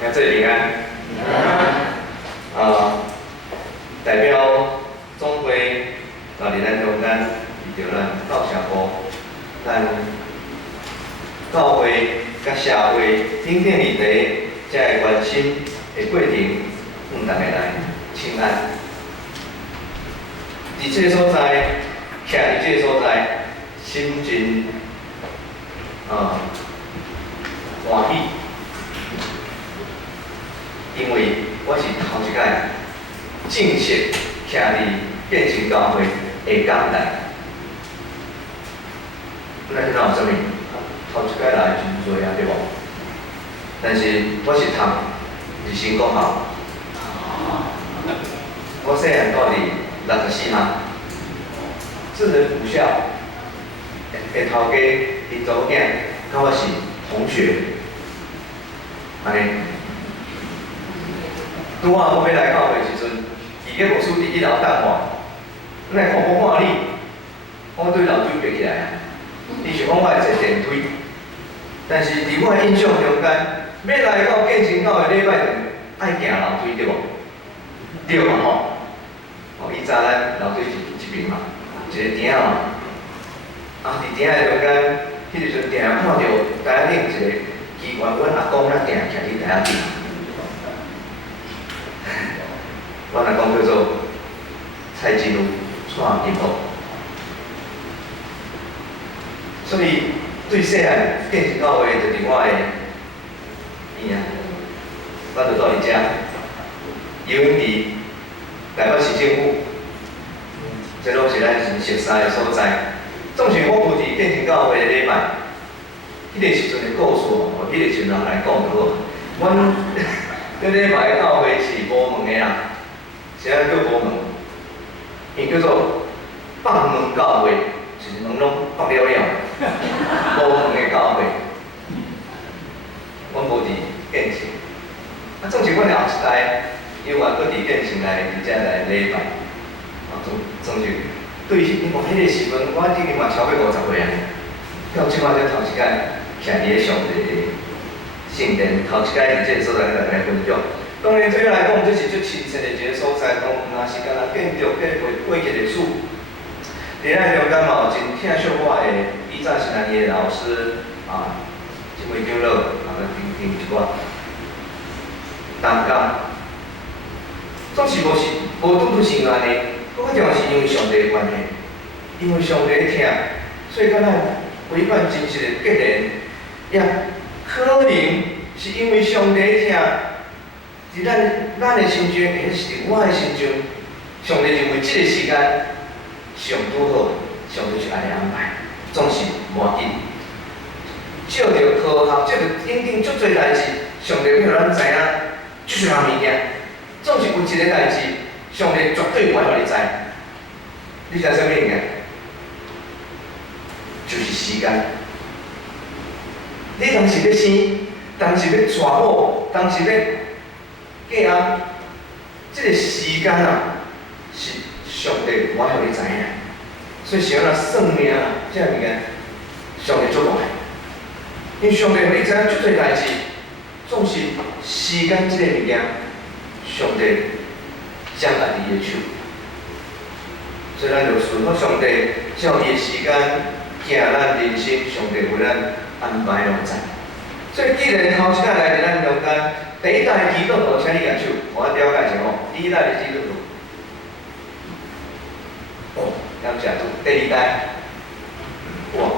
看这里平安。代表总会到伫咱中间，伊着咱教社部，咱教会甲社会顶顶议题，才会关心的过程，大家来请安。伫这个所在，徛伫这个所在，心真欢喜，因为我是头一届正式徛伫建成教会的讲台。咱现在有啥物？头一届来真多啊，对无？但是我是读日新国校，我细汉住伫64巷，智仁府校的头家，伊查某囝，甲我是同学，安尼。拄啊，我要来教会的时阵，伊个牧师伫1楼等我，来看我看你，我对楼梯爬起来啊。伊想讲我会坐电梯，但是伫我的印象中间，要来到建成教会礼拜堂，爱行楼梯对无？对嘛吼？以前咱楼梯是一边嘛，一个顶嘛。伫顶的中间，迄时阵定看到台仔顶一个奇怪，阮阿公咱定徛伫台仔顶。阮阿公叫做蔡金如，创金宝。所以对细汉建成教会就是我的边啊，我就住伫遮，游泳池、台北市政府，这拢是咱熟悉的所在。总是我负责建成教会的礼拜，迄个时阵的故事，我迄个时阵人来讲就好。阮迄礼拜的教会是无门的啦，啥叫无门？伊叫做放门教会，就是门拢放了了，无门的教会。阮无伫建成，总是阮后一代犹原搁伫建成来伫遮来礼拜，总是。对，因为迄个时阵，我已经嘛超过50岁啊，到即摆才头一届徛伫咧上帝的圣殿，头一届伫这个所在甲大家分享。当然，对我来讲，这是最亲切的一个所在。讲若是干那建筑过去历史，伫咱中间嘛有真疼惜我的，以前是咱的老师即位长老顶一寡担当，总是无拄是安尼。更较重要是因为上帝的关系，因为上帝的疼，所以敢咱违反真实的结论，也可能是因为上帝的疼，伫咱的心中，或是伫我的心中，上帝认为这个时间上拄好，上帝就安尼安排，总是无要紧。照着科学，照着顶顶足侪代志，上帝要咱知影，即项物件，总是有一个代志。上帝绝对不会互你知，你知啥物物件？就是时间。你当时要生，当时要娶某，当时要嫁翁，这个时间是上帝不会互你知影。所以想若算命这物件，上帝做大，因为上帝互你知影足侪代志，总是时间这个物件，上帝。掌握伫伊的手，所以咱就顺服上帝，照伊的时间行咱人生，上帝为咱安排拢在。所以既然头一届来伫咱中间，第一代基督徒，请你举手，互我了解一下吼。第一代的基督徒，感谢主。第二代，哇，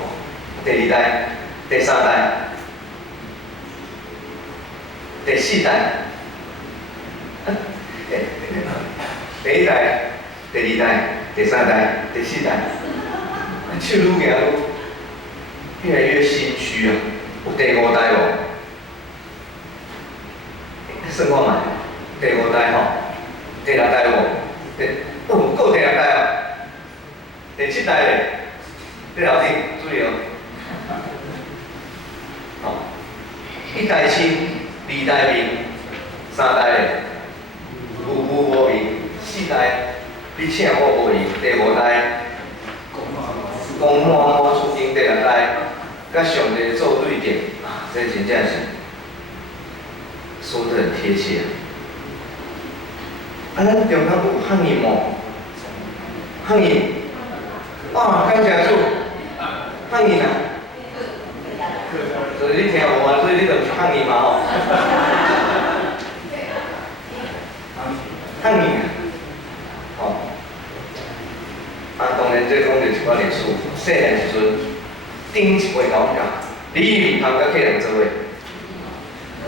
第二代、第三代、第四代。第一代、第二代、第三代、第四代，手愈行越来越心虚啊！有第五代无？算看卖，第五代吼，第六代无？够第六代啊！第七代嘞，你后顶注意哦。一代亲，二代明，三代嘞。有无明，四代你请我无明，第五代公满无出经，第六代甲上帝做对点，这真正是说得很贴切啊。咱中间有汉语吗？汉语，哇，感谢主，汉语啊。所以你听有啊，所以你就是汉语嘛吼。汉语啊，吼。啊，当然这讲着一寡历史，细汉时阵，顶一辈甲阮讲，你唔通甲客人做伙。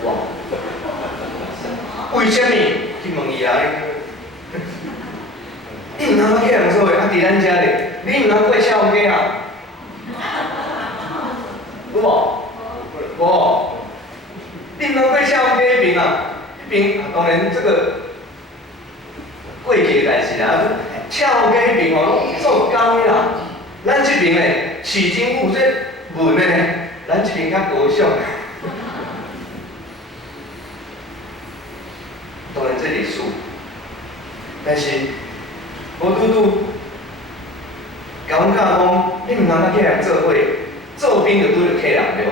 哇！为什么？去问伊啊！你唔通甲客人做伙，啊伫咱遮咧，你唔通过孝家啊？有无？无。你唔通过孝家迄边啊？迄边当然这个过去的代志啦。孝家迄边吼做工的啦，咱这边咧市政府这文的呢，咱这边较高尚。当然这历史，但是无拄拄甲阮教讲，你毋通甲客人做伙，做兵就拄着客人对无？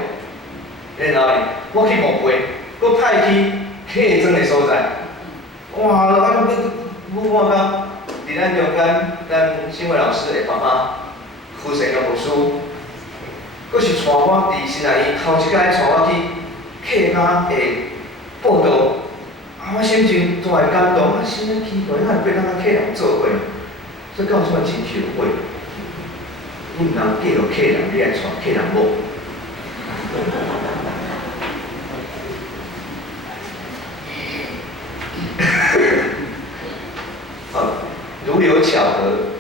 然后呢，我去墓碑，搁派去客庄的所在，哇！啊，我看到。伫咱中间，咱新伟老师的爸爸胡成龙牧师，佫是带我伫新来伊头一届带我去客家的报道，啊，我心情大个感动，我心咧奇怪，哪会变咱客人做伙？所以到即摆真后悔，你毋通记录客人，你来带客人某。如有巧合，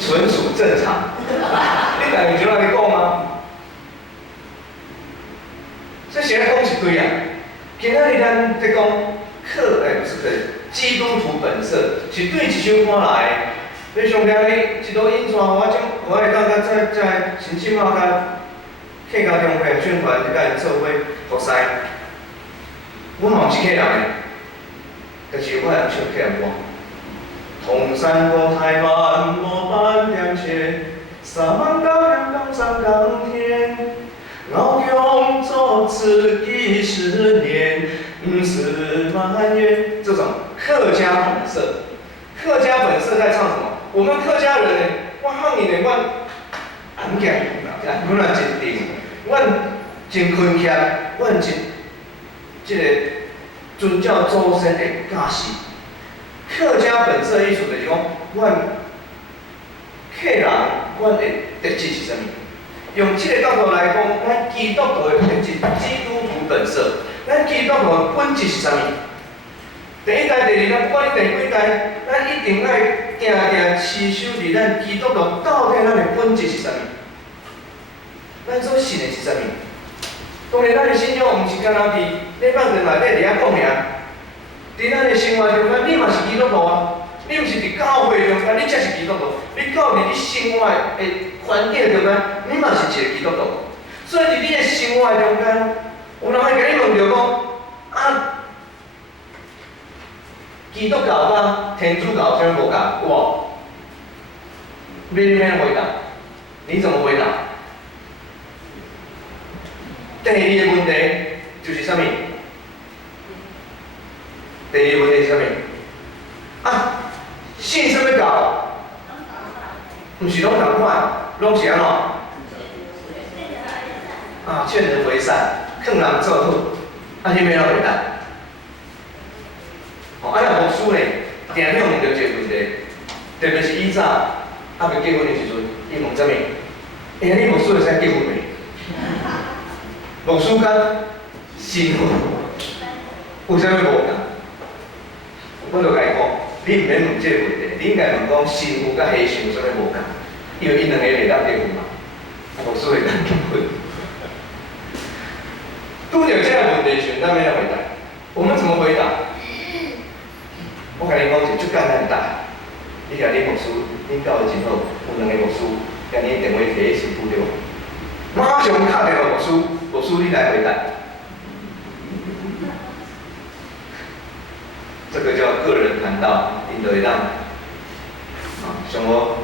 纯属正常。你家己就安尼讲吗？这现在讲一堆啊。今仔日咱在讲不是基督徒本色，是对一首歌来的。你上听你一路演传，我会当在新起码甲客家中会宣传，甲因做伙服侍。我嘛毋是客人的。但是我会唱客人歌。同山过台湾，我半两千，3万高粱冈山冈田，老乡做此几十年，4万元。这种客家本色，客家本色在唱什么？我们客家人呢，我汉语呢，阮俺讲，阮真定，阮真恳切，阮真这个。遵照祖先的教示，客家本色意思就是讲，阮客人，阮的特质是啥物？用这个角度来讲，咱基督徒的特质，基督徒本色，咱基督徒的本质是啥物？第一代、第二代，不管你第几代，咱一定爱定定持守伫咱基督徒到底咱的本质是啥物？咱所信的是啥物？当然，咱的信仰毋是干那伫礼拜堂内底伫遐讲尔，伫咱的生活中间，你嘛是基督徒啊！你毋是伫教会中间，你才是基督徒。你到伫你生活的环境中间，你嘛是一个基督徒。所以伫你的生活中间，有人会甲你问着讲啊，基督教甲天主教有啥无共？有无？你免回答，你怎么回答？第二个问题就是啥物？第二个问题是啥物？啊，信啥物教？毋是拢同款，拢是安怎？啊，劝人为善，劝人做好，啊，你要怎回答？哦，啊，若牧师呢，定定问到这个问题，特别是以早还未结婚的时阵，伊问啥物？你牧师会使结婚未？牧师甲神父有啥物无共？我就甲伊讲，你毋免问这个问题，你应该问讲神父甲和尚有啥物无共？因为伊两个袂当结婚嘛，牧师会当结婚。拄着这个问题时，咱要怎回答？我们怎么回答？我甲你讲一最简单的答案，你甲你牧师，恁教的真好，有两个牧师，甲你电话摕去神父对无？马上打电话牧师，牧师你来回答。这个叫个人谈道，因就会当像我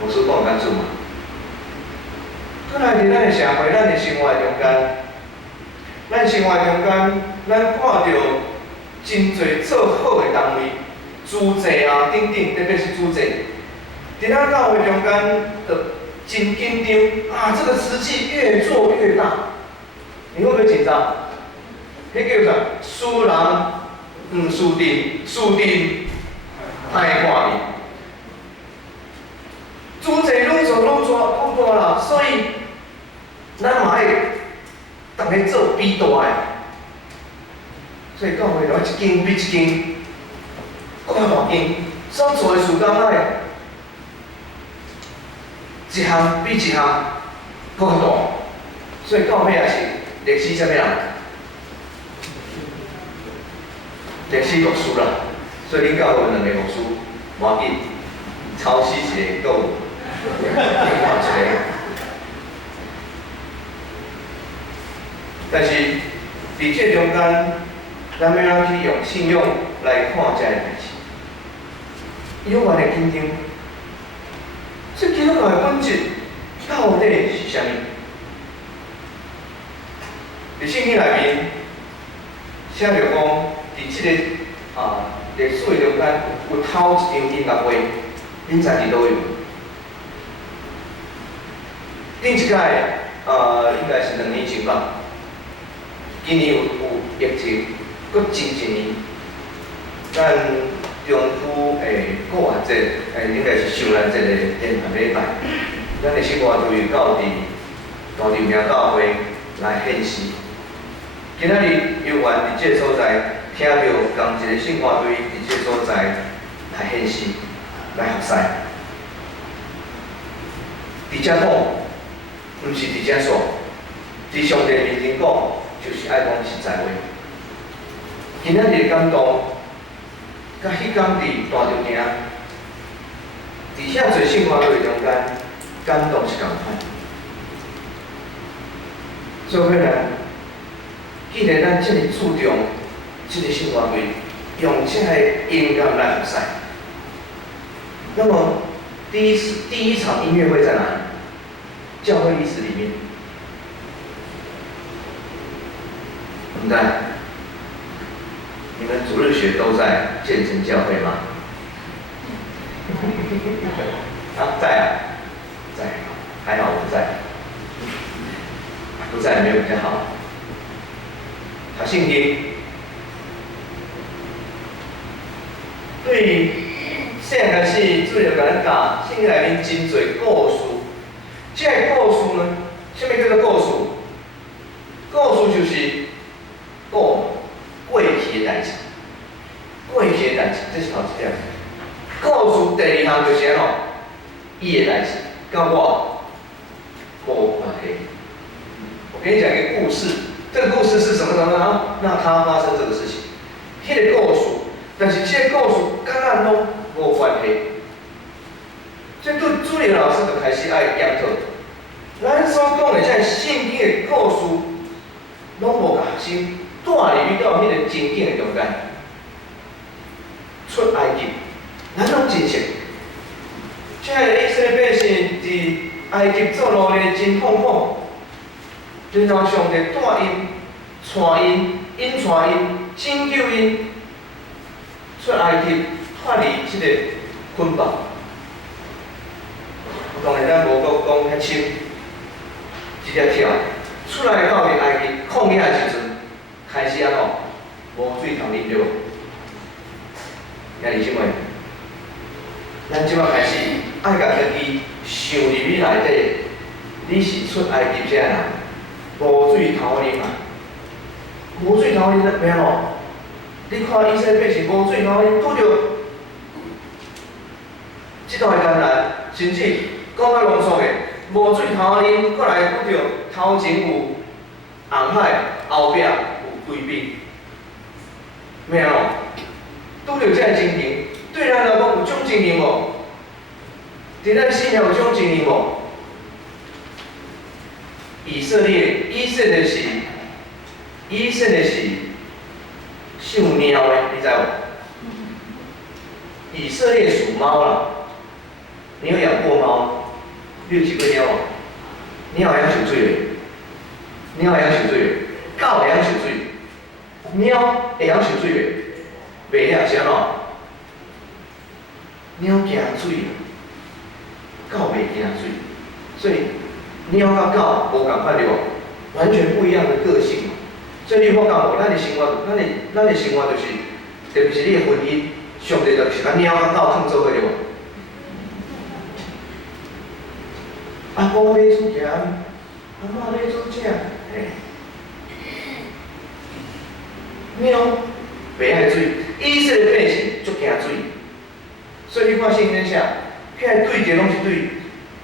牧师讲干准嘛。再来伫咱的社会、咱的生活中间，咱生活中间，咱看到真侪做好的单位、资济啊等等，特别是资济，伫咱教会中间的真紧张啊，这个慈济越做越大，你会不会紧张？迄叫啥？输人输阵，输阵歹看面。资济愈做愈大啦，所以咱嘛爱逐个做比大的。所以教会就一间比一间更较大间，所做的事工爱一项比一项更较大。所以教会也是历史啥物人？历史牧师啦。所以恁教会有2个牧师，无要紧，抄袭一个，搁有另外一个。但是伫这中间，咱要怎去用信用来看这个代志？永远的紧张。这基督教的本质到底是啥物？伫圣经内面写着讲，伫这个历史的中间有头一场音乐会，恁知伫倒位？顶一届应该是2年前吧。今年有疫情，搁前一年，咱中府的过完节，应该是受咱这个宴客礼拜，咱的新歌队到伫大林庙教会来献诗。今仔日有缘伫这个所在，听到同一个新歌队伫这个所在来献诗，来服侍。伫遮讲，毋是伫遮说，伫上帝面前讲。就是爱讲实在话。今仔日感动，甲迄天伫大稻埕，伫遐侪圣花队中间，感动是共款。所以咱，既然咱这么注重这个圣花队，用这个音乐来服侍，那么第一场音乐会在哪里？教会历史里面。应该，你们主日学都在建成教会吗？在啊，在，还好不在，不在没有比较好。读圣经，对细汉开始，主要甲咱教，圣经内面真侪故事。这个故事呢，什么叫做故事？故事就是。过去的代志，过去的代志，这是头一点。故事第2项就是安怎？伊的代志，跟我无关系。我给你讲一个故事，这个故事是什么呢？让它发生这个事情，迄个故事，但是这个故事跟咱拢无关系。所以对主任老师就开始爱研讨，咱所讲的这圣经的故事，拢无甲学生。带入去到迄个情景的中间，出埃及，咱拢真熟。即个以色列百姓伫埃及做奴隶真痛苦，然后上帝带因、带因、引带因、拯救因出埃及，脱离即个捆绑。当然咱无阁讲遐深，直接跳出来到伫埃及旷野的时阵。开始安怎？无水通啉着，兄弟姊妹，咱即摆开始爱甲家己想入去内底，你是出埃及遮人，无水通啉啊，无水通啉要安怎？你看以色列百姓无水通啉，拄着即段艰难，甚至讲较浓缩的，无水通啉，过来拄着头前有红海，后壁。对比，咩哦？拄着这个情形，对咱来讲有种情形无？伫咱信仰有种情形无？以色列是受猫的，你知无？以色列属猫啦。你有养过猫？你有饲过猫无？你有养受水的？你有养受水的？狗会晓受水，猫会晓受水袂？袂晓是安怎？猫惊水啊，狗袂惊水，所以猫甲狗无共款对无？完全不一样的个性。所以你有发觉无？咱的生活，咱的生活就是，特别是你的婚姻，上帝就是甲猫甲狗放做伙对无？阿婆买煮咸，阿嬷买煮正，嘿。猫袂爱水，以色列百姓足惊水，所以你看圣经写，起来对着拢是对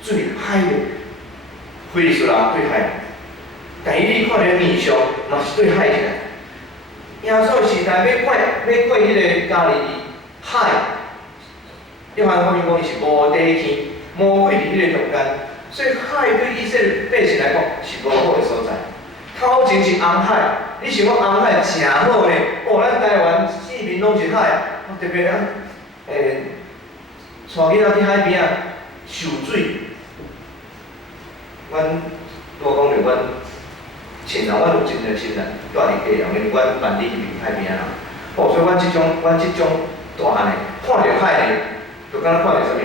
水海的，非利士人对海。但是你看着面上嘛是对海起来。耶稣时代要过迄个加利利海，约翰福音讲伊是无底天，魔鬼伫迄个中间，所以海对以色列百姓来讲是无好的所在。头前是红海，你想讲红海诚好呢？哦，咱台湾四面拢是海，特别咱带囡仔去海边啊受水。阮我讲着阮亲人，阮有真个亲人住伫家人，因为阮万里伫海边啊。哦，所以阮即种大汉的，看着海呢，就敢若看着啥物？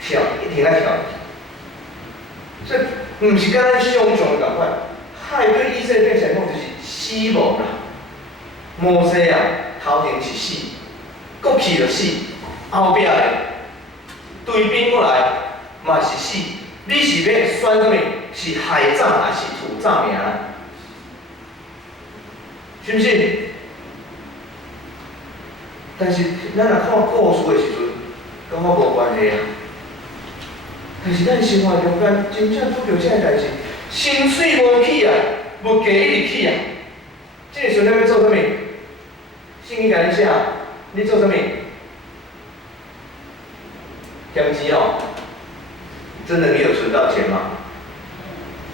跳，一定爱跳。所以，毋是敢咱想象的共款。海对以色列百姓讲就是死亡啦。摩西啊，头前是死，过去就死，后壁咧对兵过来嘛是死。你是要选什么？是海葬还是土葬名啦？信不信？但是咱若看故事的时阵，跟我无关系啊。但是咱生活中间真正拄着这个代志。薪水无起啊，物价一直起啊。这个时阵要做啥物？圣经甲你写，你做啥物？减钱哦。真的你有存到钱吗？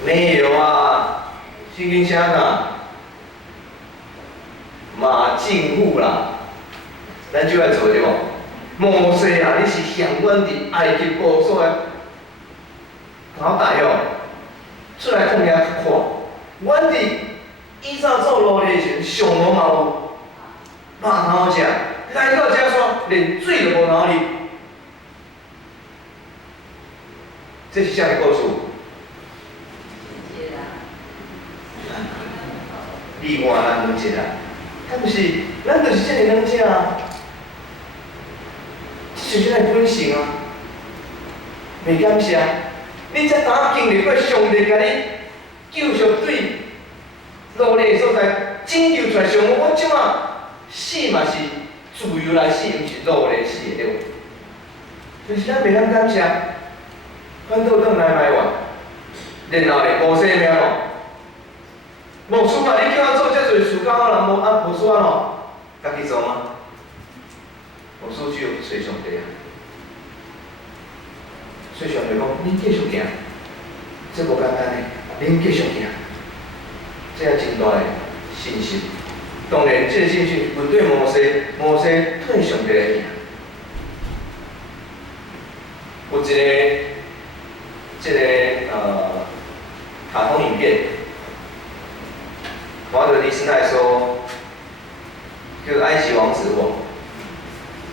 没有啊。圣经写哪？马进户啦，咱就要做对无？摩西啊，你是向阮伫埃及部所的头代哦。出来看遐看，阮伫以前做奴隶时，上无嘛有肉通食，来到遮煞连水都无通啉。这是啥物故事？另外咱两节啊，敢毋是？咱就是这个两者啊，这就是咱本性啊，袂感谢。你才当经历过上帝甲你救赎对努力的所在，拯救出来。上我即马死嘛是自由来死，毋是努力死的对无？就是咱袂当感谢，反倒转来埋怨，然后咧无生命咯，无事啊！你叫我做遮侪事，敢有人无事啊咯？家己做吗？无事只有随上帝啊。所以上帝讲，恁继续行，这无简单的，恁继续行，这也真大的信心。当然，这个信心面对摩西退上帝来行。有一个卡通影片，华德迪士尼说，就是埃及王子哦，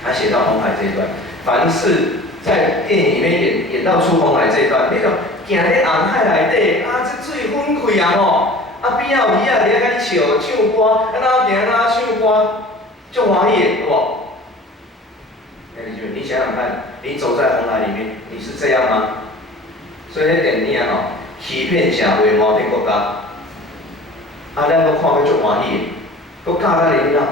他写到红海这一段，凡是在电影里面演到出红海这一段，你就行咧红海内底，啊，这水分开啊吼，啊边仔有鱼仔伫遐甲你笑唱歌，啊哪行哪唱歌，足欢喜的，有无？你想想看，你走在红海里面，你是这样吗？所以迄电影吼，欺骗社会，瞒骗国家，啊，咱阁看要足欢喜的，阁教咱哩怎看？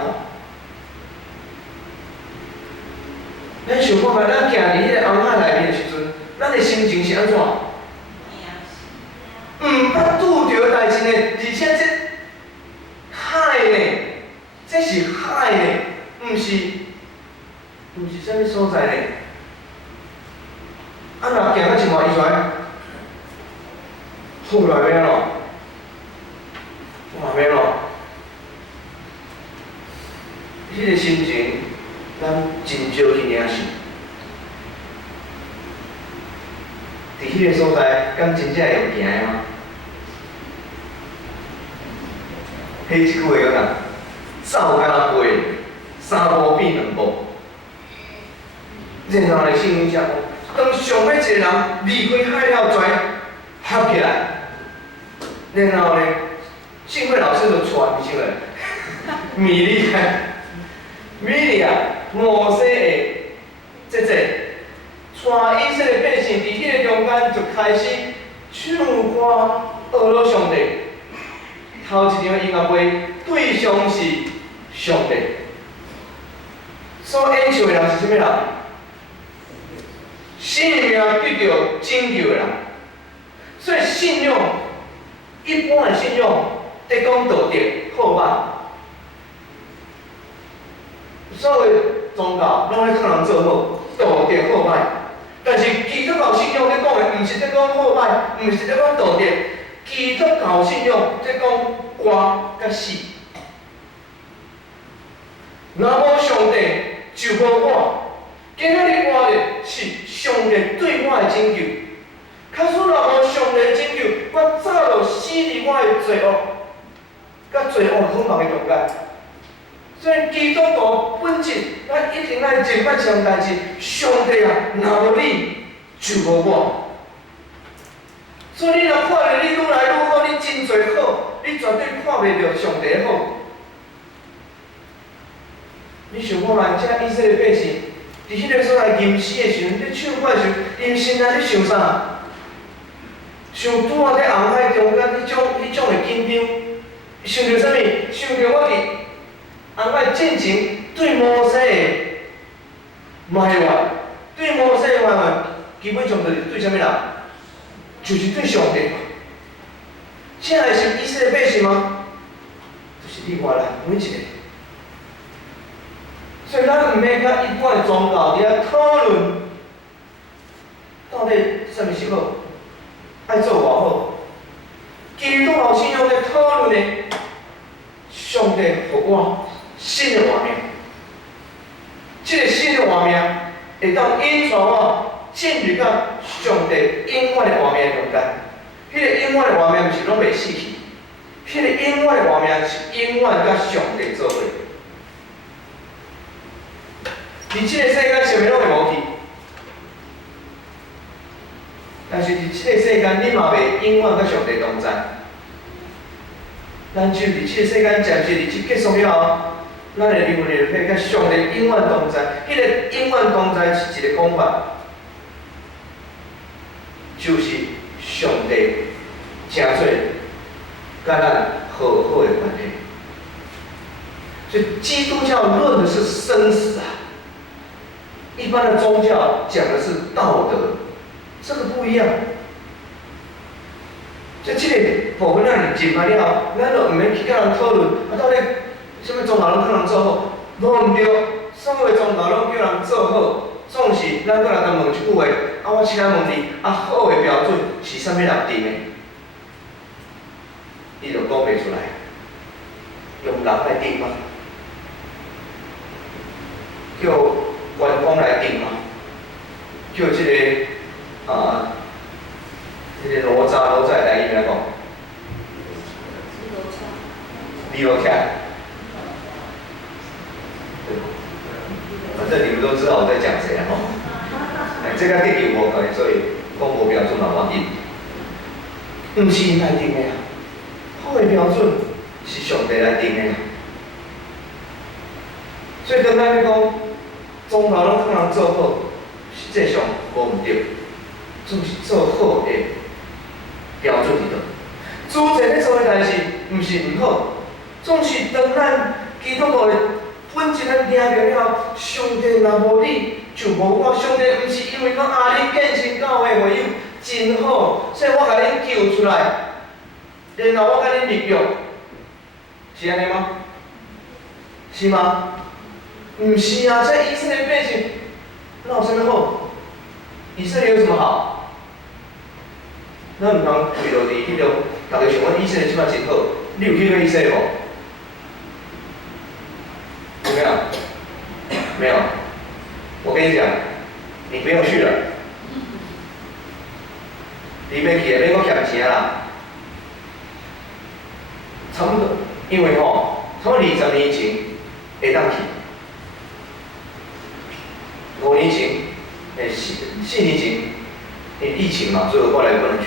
咱想看觅，咱行伫迄个红海内面的时阵，咱的心情是安怎？毋捌拄着代志呢，而且这海呢，这是海呢，毋是啥物所在呢？啊，若行到一半，伊出来，后来要咯，嘛要咯，迄个心情，咱真少去领受。伫迄个所在，敢真正会用行的吗？迄一句话讲啊，走甲飞，三步变两步。然后咧，圣经讲，当上尾一个人离开海了跩，合起来，然后咧，幸会老师就传上来，米利亚、摩西的姐姐，带以色列百姓伫迄个中间就开始唱歌学了上帝。头一场音乐会对象是上帝，所演唱的人是啥物人？生命得到拯救的人。所以信仰，一般的信仰，在讲道德好歹。所有宗教拢咧靠人做好，道德好歹。但是基督教信仰咧讲的，毋是咧讲好歹，毋是咧讲道德。基督教信仰在讲活甲死。若无上帝，就无我。今仔日活的是上帝对我的拯救。假使若无上帝的拯救，我早就死伫我的罪恶，甲罪恶捆绑的中间。所以基督徒本质，咱一定爱明白一项代志：上帝啊，若无你，就无我。所以你若看到你愈来愈好，你真侪好，你绝对看袂到上帝好。你想看嘛？这以色列百姓，伫迄个所在吟诗的时阵，咧唱歌的时阵，因心内咧想啥？想拄仔伫红海中间迄种的紧张，想着啥物？想着我伫红海进前对摩西的埋怨，对摩西的埋怨，基本上就是对啥物人？就是对上帝。这个是以色列百姓吗？就是你我咱每一个。所以咱毋免甲一般的宗教伫遐讨论，到底啥物是好，爱做偌好。基督教信仰咧讨论的，上帝予我新的画面。这个新的画面会当引带我进入到上帝永远的画面中间。迄个永远的画面毋是拢袂死去，迄个永远的画面是永远甲上帝做伙。伫即个世界，啥物拢会无去，但是伫即个世间，你嘛袂永远甲上帝同在。咱就伫即个世间暂时日子结束了后，咱会认为会甲上帝永远同在。迄个永远同在是一个讲法，就是上帝诚做甲咱好好的关系。所以基督教论的是生死啊。一般的宗教讲的是道德，这个不一样。所以这个部分咱入入来了后，咱就毋免去甲人讨论，到底什么宗教拢可能做好，无毋对，所有宗教拢叫人做好，总是咱过来甲问一句话：我请问你，好的标准是啥物人定的？你就讲袂出来，用人来定吗？叫官方来定嘛，叫这个这个罗在台语来讲，李罗卡，反正你们都知道我在讲谁啊？这个定义我可能所以讲无标准嘛，我定，毋是因来定的啊，好的标准是上帝来定的啊，所以当咱讲。宗教拢可能做好，实际上无毋对，总是做好的标准伫倒。主在咧做的代志，毋是毋好，总是当咱基督徒的本质咱听着了，上帝若无你，就无我。上帝毋是因为讲你建成教会会友真好，所以我甲恁救出来，然后我甲恁立约，是安尼吗？是吗？毋是啊，这以色列百姓哪有啥物好？以色列有什么好？咱毋通为着伫迄种，大家想讲以色列即摆真好，你有去过以色列无？有没有？没有。我跟你讲，你不用去了。你免去，免搁欠钱啦。差不多，因为差不多20年前会当去，5年前，4年前，疫情嘛，所以我后来不能去。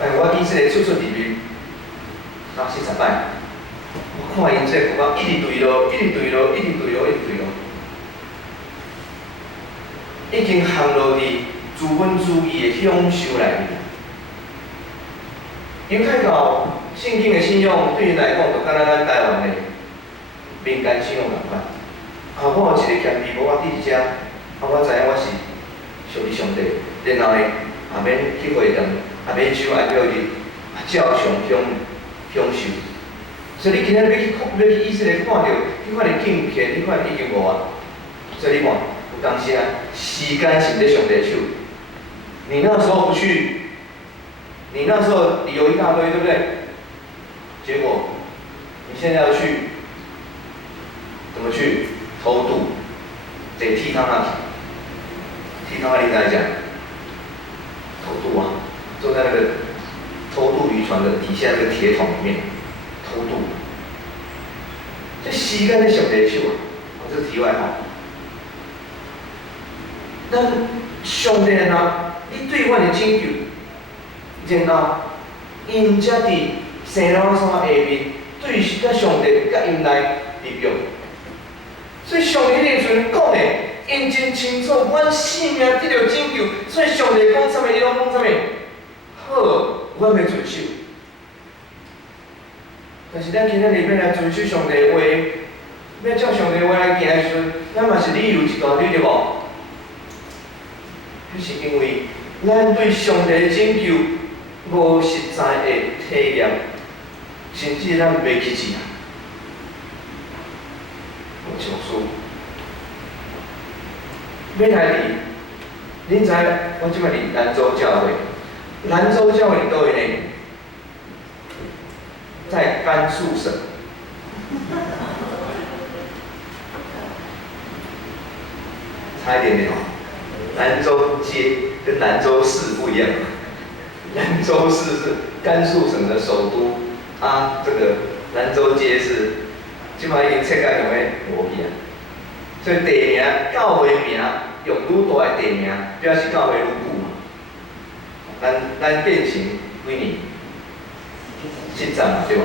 我以前出入入，啊40摆，我看因这国家一直对咯，一直对咯，一直对咯，一直对咯，已经陷落伫资本主义的享受内面。犹太教圣经的信仰对因来讲，就敢若咱台湾的民间信仰共款。我有一个谦卑无我伫遮，我知影我是属于上帝，然后也免去会堂，也免守安息日，照常享受。所以你今仔要去以色列看到，你看你敬虔，你看已经无啊。所以你看，有当时时间是伫上帝手。你那时候不去，你那时候理由一大堆，对不对？结果你现在要去，怎么去？偷渡，坐铁汤那去，铁汤那你在讲，偷渡啊，坐在那个偷渡渔船的底下那个铁桶里面偷渡，这时间在上帝手啊，这是题外话。但上帝啊，你对我的拯救，然后因才伫西拉山下面对甲上帝甲因来立约。所以上帝迄个阵讲的，因真清楚，阮性命得到拯救。所以上帝讲啥物，伊拢讲啥物？好，阮要遵守。但是咱今仔日要来遵守上帝的话，要照上帝的话来行的时阵，咱嘛是理由一大堆，对无？迄是因为咱对上帝的拯救无实在的体验，甚至咱袂去试。有情书，要来伫，恁知我即摆伫兰州教会，兰州教会伫倒位呢？在甘肃省。差一点点哦，兰州街跟兰州市不一样，兰州市是甘肃省的首都，这个兰州街是。即摆已经切解用诶无去啊，所以地名、教会名用愈大诶地名，表示教会愈久嘛。咱建成几年？70嘛，对无？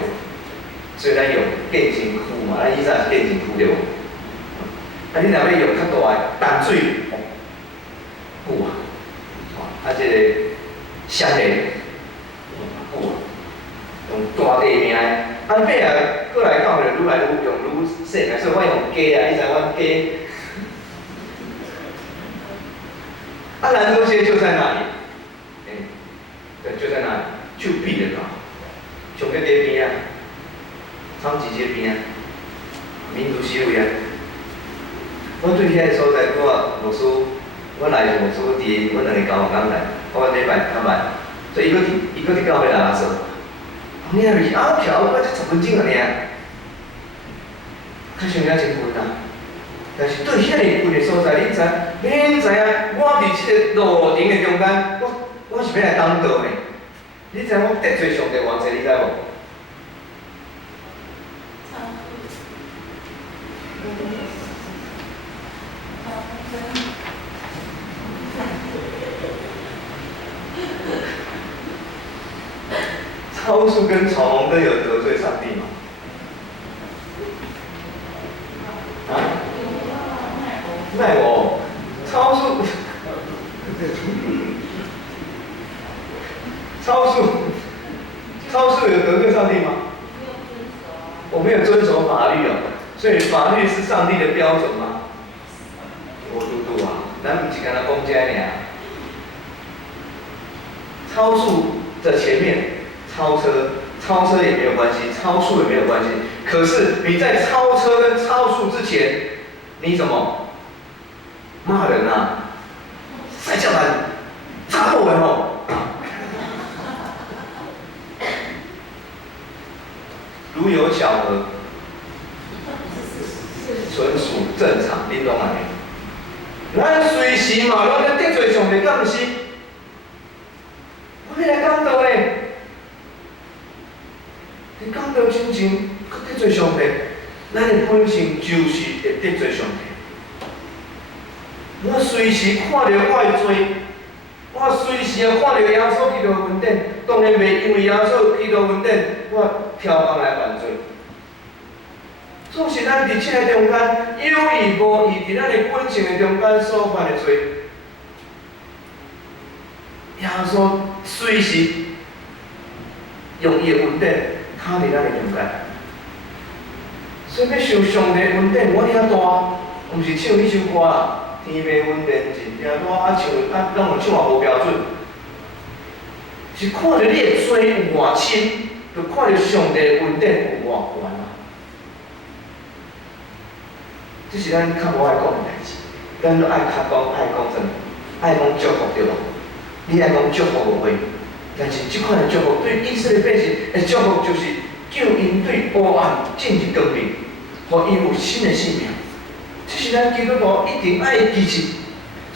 所以咱用建成区嘛，咱以前是建成区对无？你若要用较大诶淡水，久啊，即个乡下久啊，用大地名诶。尾过来教会愈来愈用愈细个，所以我用鸡啊，你知阮鸡。兰州街就在那里，对，就在那里，就僻的嘛，上个街边啊，昌吉街边啊，民族西位啊。我对遐个所在，我牧师，我来是牧师伫，阮2个交往刚来，我礼拜较慢，所以伊搁伫教会来拉说。你还袂去桥，我才10分钟了呢，较想了真远啊。但是对遐尼远的所在，你知影，我伫即个路程的中间，我是要来当道呢。你知影我得罪上帝偌济，你知无？超速跟闯红灯有得罪上帝吗？奈我超速，超速有得罪上帝吗？我没有遵守法律哦，所以法律是上帝的标准吗？我嘟嘟啊，咱不是跟他公家尔。超速的前面。超车也没有关系，超速也没有关系。可是你在超车跟超速之前，你怎么骂人啊？赛叫人查后文哦，如有巧合，纯属正常，你懂吗？咱随时嘛，咱在得罪上帝，敢毋是？我要来讲道咧。性搁得罪上帝，咱的本性就是会得罪上帝。我随时看到我的罪，我随时看到耶稣基督的恩典，当然袂因为耶稣基督的恩典，我挑工来犯罪。总是咱伫这个中间有意无意伫咱的本性的中间所犯的罪，耶稣随时用伊的恩典敲伫咱的中间。所以要受上帝的恩典，我遐大，毋是唱迄首歌啊。天马恩典真正大，拢有唱也无标准，是看着你的罪有偌深，就看着上帝的恩典有偌悬啊。这是咱较无爱讲的代志，咱都爱较爱讲什么？爱讲祝福对无？你爱讲祝福的话，但是即款的祝福对以色列百姓的祝福，就是救因对黑暗进入光明，互因有新的性命。这是咱基督徒一定爱支持，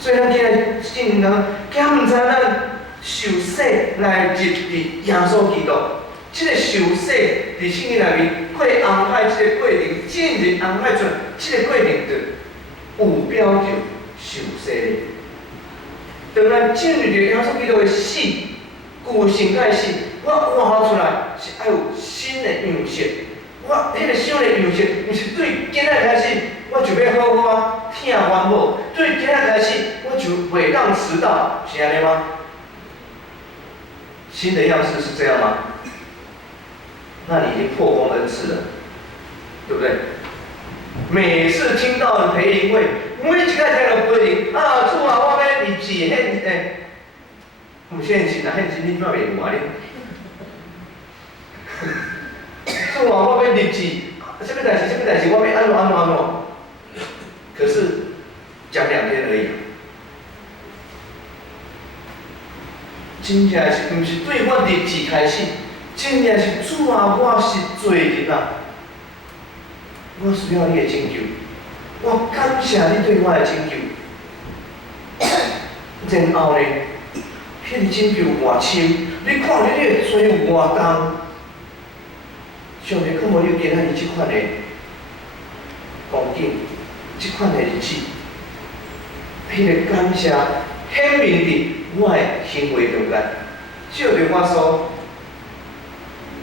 所以咱今日真人惊毋知咱受洗来入伫耶稣基督，这个受洗伫圣经内面过红海这个过程，进入红海船这个过程，就有标着受洗。当咱进入着耶稣基督的死，旧身体死，我活出来是爱有新的样式。我迄个新的样式，毋是对今仔开始。我就要好好听完无，对今仔开始我就袂当迟到，是安尼吗？新的样式是这样吗？那你已经破功 N 次了，对不对？每次听到培灵会，每一次听到培灵啊，主啊，我要立志献唔献钱啊，献钱你怎袂有啊你？主啊，我要立志，什么代志，我要安怎。可是讲2天而已，真正是毋是对我立志开始，真正是主啊，我是罪人啊，我需要你的拯救，我感谢你对我的拯救。然后呢，迄个拯救有偌深，你看你的罪有偌重，上帝可无你今仔日即款的光景。即款的日子，迄个感谢显明伫我的行为中间，照着我所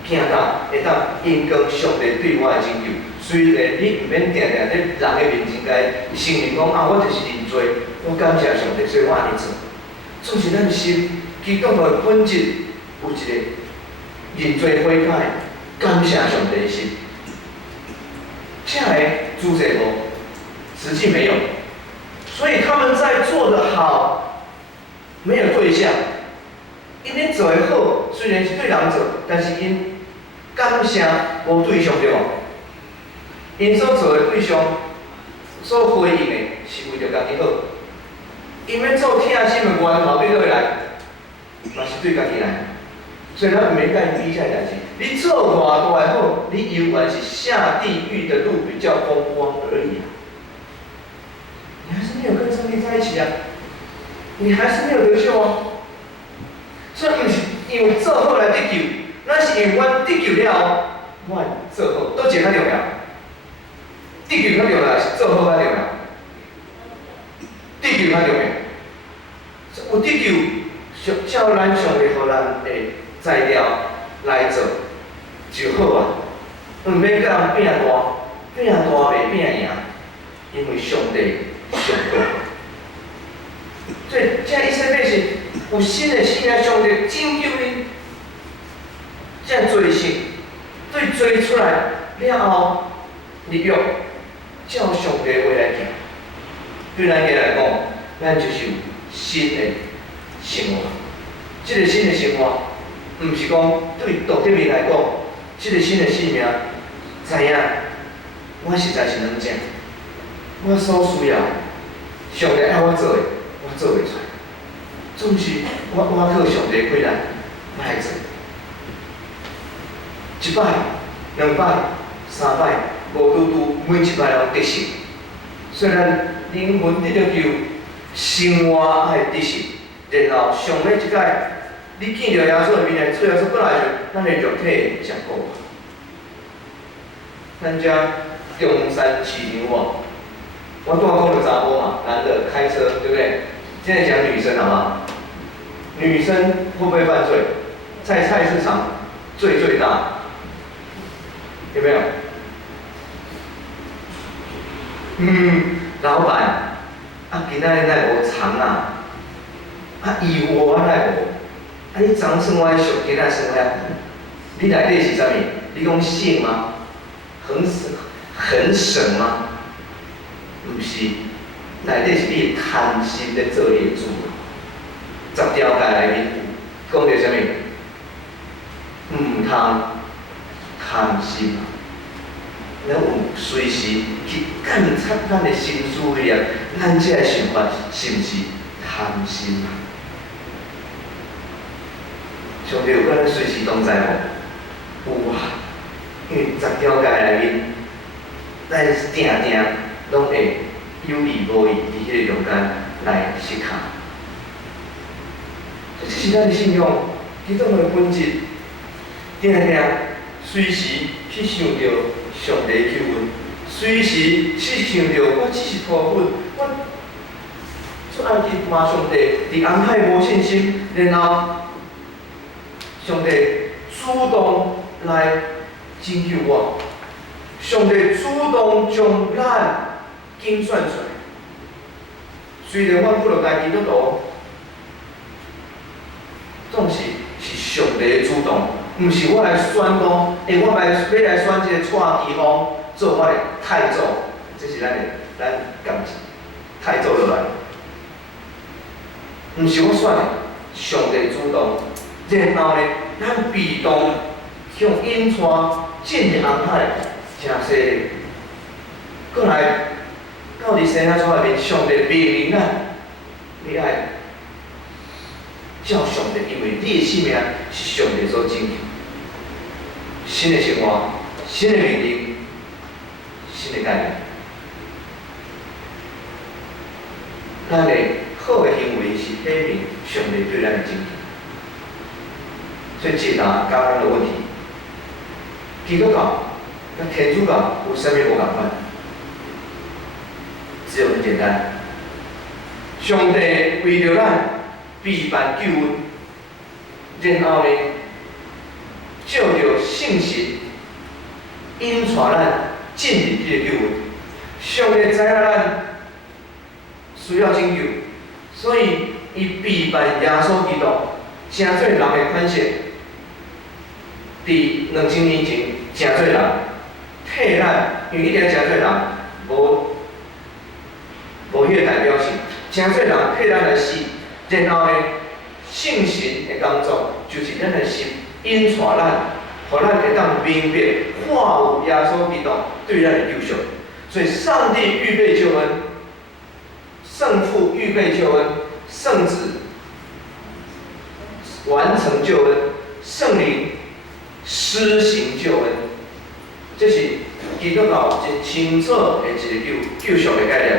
行道，会当因光上帝对我的拯救。虽然你毋免定定在人的面前来承认讲啊，我就是认罪，我感谢上帝，所以我安尼做。总是咱心基督徒的本质有一个认罪悔改、感谢上帝的心，这个主者无。实际没有，所以他们在做得好，没有对象。因做得好，虽然是对人做，但是因感谢无对象对无？因所做的对象，所回应的是为着家己好。因要做听心的源头对倒来，嘛是对家己来。所以咱毋免甲因比较代志。你做偌大的好，你犹原是下地狱的路比较风光而已啊。你还是没有跟上帝在一起啊，你还是没有得救啊。所以毋是因为做好来得救，那是因为我得救了后，我做好，倒一个较重要。得救较重要，是做好较重要。得救较重要，有得救，照咱上帝互咱的材料来做就好啊。毋免甲人拼大，袂拼赢，因为上帝。上高，所以这以色列百姓有新的信仰，上帝拯救你，这罪性对追出来了后，立约照上帝的话来行。对咱家来讲，咱就是有新的生活。这个新的生活，毋是讲对杜德明来讲，这个新的生命，知影我实在是能讲。我所需要，上帝爱我做的，我做袂出来。总是我靠上帝几难，来做。一摆、2摆、3摆，无拄拄每一摆拢得胜。虽然灵魂得着救，生活爱得胜，然后上尾一摆，你见到耶稣的面来，做耶稣过来时，咱的肉体会降高。咱遮中山市场网，我拄仔讲的查甫嘛，男的开车，对不对？现在讲女生好吗？女生会不会犯罪？在菜市场最大，有没有？老板，今仔日奈无葱啊？油我奈无？你昨算我俗，今仔算我遐贵。你内底是啥物？你讲省吗？很省吗？毋是，内底是你贪心在做业主。10条街内面讲着啥物？毋通贪心。咱有随时去检测咱的心思意念，咱这个想法是毋是贪心啊？上帝有甲咱随时拢知无？有啊，因为10条街内面，咱定拢会有意无意伫迄个中间来思考。这是咱的信仰，其中的本质。定随时去想着上帝救恩，随时去想着我只是拖粉，我出埃及骂上帝，伫安海无信心，然后上帝主动来拯救我，上帝主动将咱拣选出来。虽然我不落来基督徒，总是上帝主动。毋是我来选讲，我要来选一个蔡奇峰做我的太祖，这是咱感情太祖落来。毋是我选的，上帝主动，然后呢，咱被动向引带进入红海，真犀利。过来到伫西海厝内面，上帝命令咱，你爱照上帝，因为你的性命是上帝所拯救。新的生活，新的命令，新的概念。咱的好的行为是表明上帝对咱的拯救。所以解答刚刚的问题，基督教跟天主教有啥物无共款？只有很简单，上帝为着咱备办救恩，然后呢？照着圣神引带咱进入这个救恩，上帝知影咱需要拯救，所以伊备办耶稣基督，真做人的款式，伫2000年前真做人替咱，因为一定真做人无迄个代表性，真做人替咱来死，然后呢，圣神的工作就是咱的心。引带咱，互咱会当明白看有耶稣基督对咱的救赎。所以，上帝预备救恩，圣父预备救恩，圣子完成救恩，圣灵施行救恩。这是基督教真清楚的一个救赎的概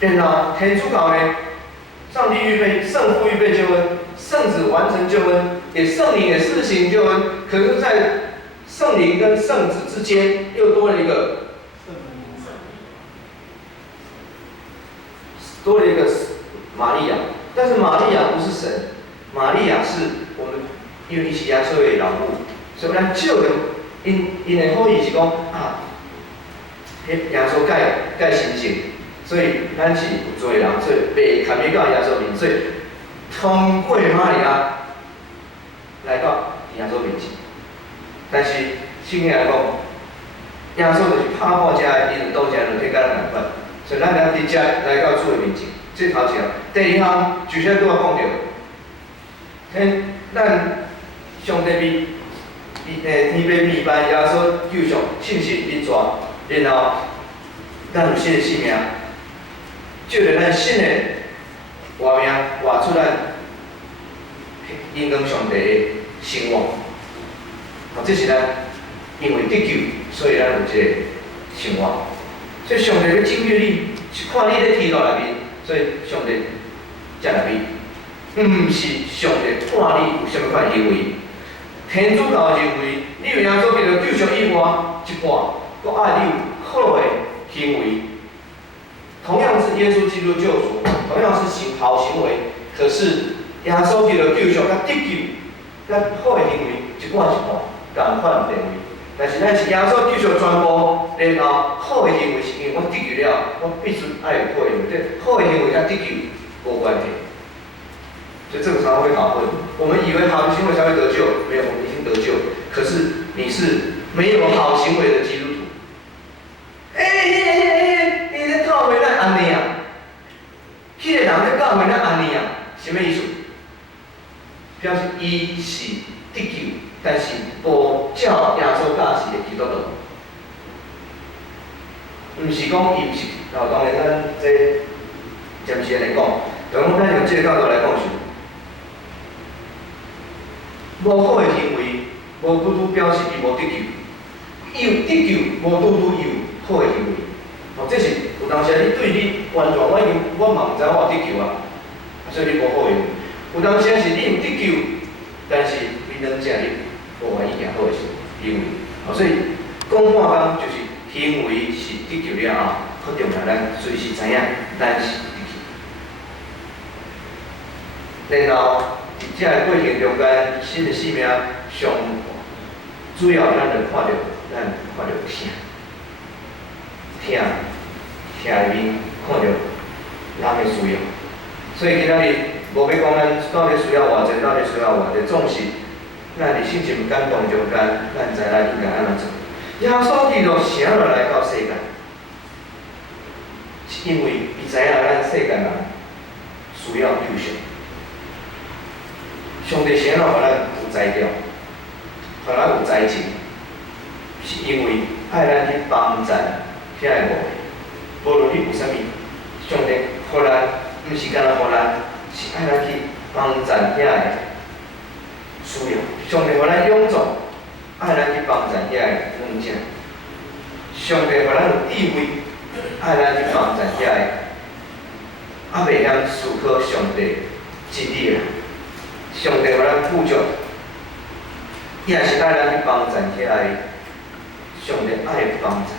念。然后天主教呢，上帝预备，圣父预备救恩，圣子完成救恩。圣灵也施行救恩，可是，在圣灵跟圣子之间又多了一个玛利亚，但是玛利亚不是神，玛利亚是我们因为伊是耶稣的人物，所以咱借着因的好意是讲耶稣介神圣，所以咱是有做人，所以袂牵涉到耶稣面，所以通过玛利亚。来到耶稣面前，但是圣经来讲，耶稣就是拍破遮的，伊就倒遮落去甲咱共款，所以咱要直接来到主的面前。这头一项，第二项就是拄仔讲着，咱上帝天要备办耶稣救赎，信神引带，然后咱有新的生命，借着咱新的活命活出咱。因跟上帝的兴旺，这是咱因为得救，所以咱有这个兴旺。所以上帝咧拯救你，是看你咧天道内面，所以上帝才来你，毋是上帝看你有啥物款行为。天主教认为，你有耶稣基督救赎以外一半，我爱你有好的行为。同样是耶稣基督救主，同样是好行为，可是耶稣基督救赎甲得救，甲好的行为一半一半，同款定位。但是咱是耶稣救赎全部，然后好的行为是因为我得救了，我必须爱有好的行为，好的行为甲得救无关系。所以这个常常会搞混。我们以为好的行为才会得救，没有，我们已经得救，可是你是没有好行为的基督徒。你咧教会咱安尼啊？迄个人咧教会咱安尼啊？什么意思？表示伊是得救，但是无照耶稣教示的基督徒。毋是讲伊毋是，当然咱这暂时来讲，就讲咱用这个角度来讲是。无好的行为，无拄拄表示伊无得救；伊有得救，无拄拄伊有好的行为。这是有当时你对你完全我嘛毋知我有得救啊，所以你无好的行为。有当时是你有得救，但是你两者你无愿意行好的行为。所以讲半工就是行为是得救了后，确定让咱随时知影咱是得救。然后。伫遮个过程中间，新的生命上主要咱就看到啥？听里面看到人的需要。所以今仔日无要讲咱到底需要偌济，到底需要偌济，总是咱伫心情感动中间，咱知影应该安怎做。耶稣基督生落来到世界，是因为伊知影咱世间人需要救赎。上帝先让咱有才调，让咱有才情，是因为爱咱去帮助遐个无论你有啥物，上帝互咱，毋是干那互咱，是爱咱去帮助遐个需要。上帝互咱勇壮，爱咱去帮助遐个软者。上帝互咱有智慧，爱咱去帮助遐个还袂晓思考上帝真理个。上帝互咱富足，也是爱咱去帮助遐个上帝爱的帮助。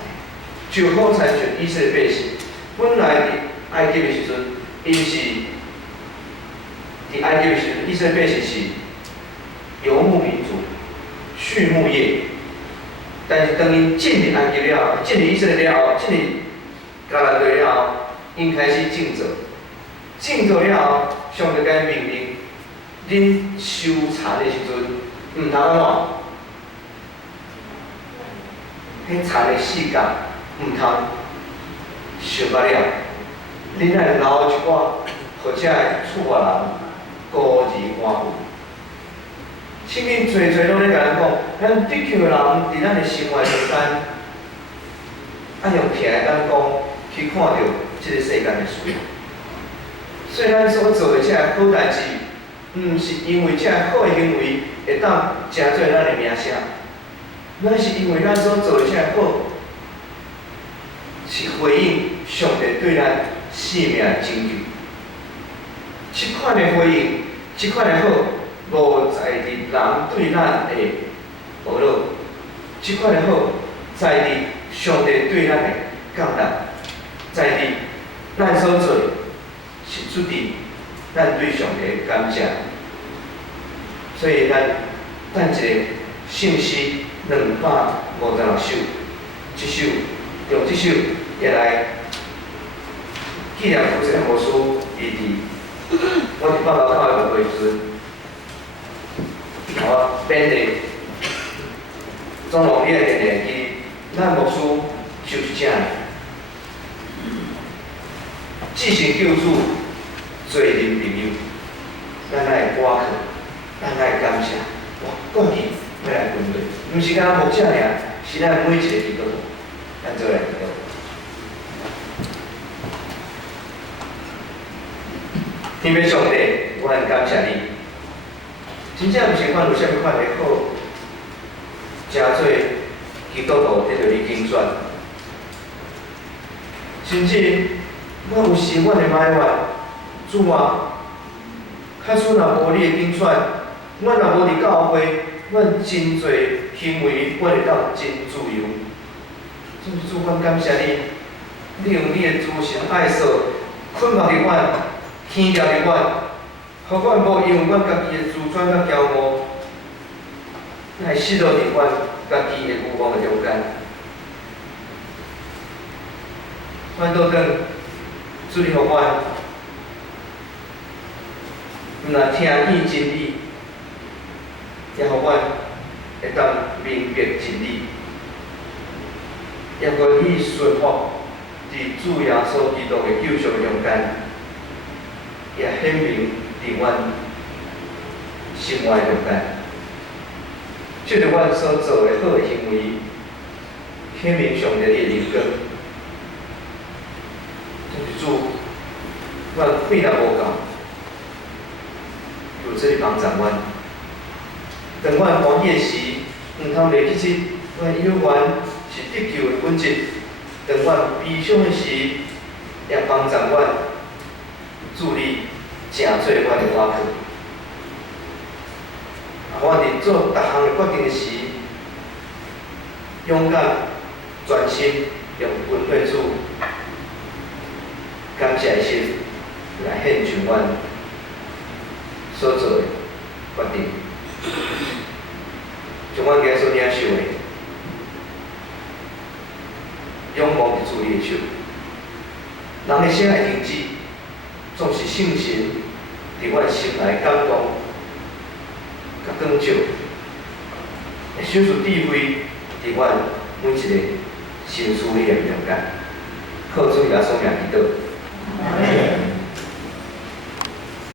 就好参像以色列百姓，本来伫埃及的时阵，因是伫埃及的时阵，以色列百姓是游牧民族、畜牧业。但是当因进入埃及了后，进入以色列了后，进入迦南地了后，因开始种植，种植了后，上帝甲命令。恁收田的时阵，毋通安怎？迄田的四角毋通收甲了，恁爱留一寡，或者厝外人孤儿寡妇。圣经侪拢咧甲咱讲，咱得救的人伫咱的生活中间，爱用听的眼光去看到即个世间的需要。所以咱所做的这好代志。毋是因为这好的行为会当成做咱的名声，乃是因为咱所做的这好，是回应上帝对咱生命的拯救。这款的回应，这款的好，无在伫人对咱的无落，这款的好，在伫上帝对咱的降纳，在伫咱所做是出伫。咱对上帝的感谢，所以咱一个信息256首，用这首也来纪念福音牧师伊我伫报道教会会时阵，我编的中农业的年纪，咱牧师就是这样，继承救主。做人朋友，咱来歌课，咱来感谢，国旗要来军队，毋是干牧者尔，是咱每一个基督徒，咱做来基督徒。天父上帝，我很感谢你，真正毋是阮有啥物款的好，真做基督徒得到你拣选，甚至我有时阮会埋怨。主啊，假使若无你的拣选，阮若无伫教会，阮真侪行为，阮会当真自由。总是主，阮感谢你，你用你的诸神爱所捆绑着阮，牵着着阮，互阮无用阮家己的自尊甲骄傲，来失落伫阮家己的欲望的中间。阮倒转，主你互阮，毋但听见真理，也互阮会当明白真理，也互你顺服伫主耶稣基督的救赎中间，也显明伫阮生活中间，借着阮所做的好的行为，显明上帝的灵光。就是主，阮费力无够，有这里帮助阮。当阮欢喜的时，毋通袂记起阮有缘是得救的本质；当阮悲伤的时，也帮助阮助力正做阮的瓦壳。阮伫做逐项的决定的时，勇敢、专心，用温对主。感谢的心来献上阮所做的决定，将阮今日所领受的仰望伫主你的手。人的生爱停止，总是圣神伫阮心内感动、甲光照，会显出智慧伫阮每一个心思意念中间。靠主耶稣名祈祷。